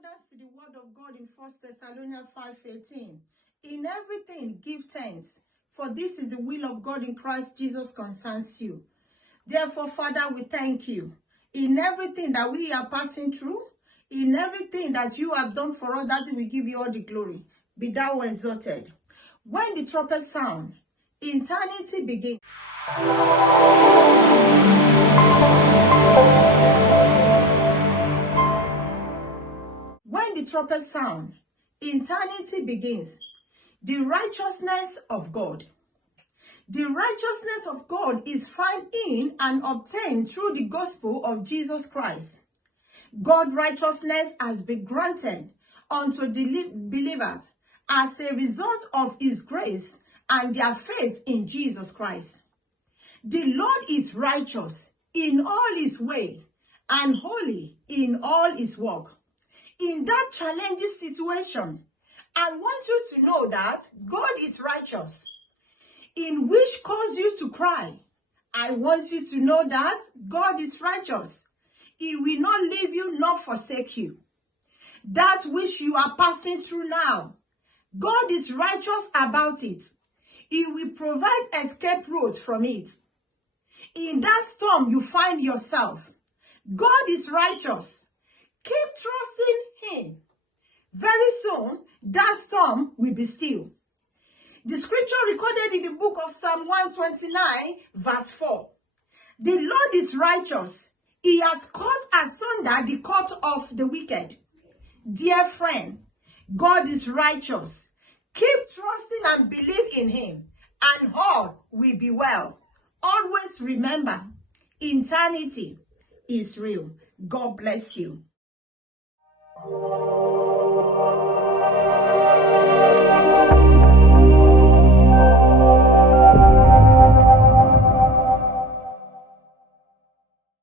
accordance to the word of God in 1 Thessalonians 5:18. In everything give thanks, for this is the will of God in Christ Jesus concerns you. Therefore, Father, we thank you. In everything that we are passing through, in everything that you have done for us, that we give you all the glory. Be thou exalted. When the trumpet sound, eternity begins. When the trumpet sound, eternity begins. The righteousness of God. The righteousness of God is found in and obtained through the gospel of Jesus Christ. God's righteousness has been granted unto the believers as a result of his grace and their faith in Jesus Christ. The Lord is righteous in all his way and holy in all his work. In that challenging situation, I want you to know that God is righteous. In which cause you to cry, I want you to know that God is righteous. He will not leave you nor forsake you. That which you are passing through now, God is righteous about it. He will provide escape routes from it. In that storm you find yourself, God is righteous. Keep trusting him. Very soon, that storm will be still. The scripture recorded in the book of Psalm 129, verse 4. The Lord is righteous. He has cut asunder the cord of the wicked. Dear friend, God is righteous. Keep trusting and believe in him, and all will be well. Always remember, eternity is real. God bless you.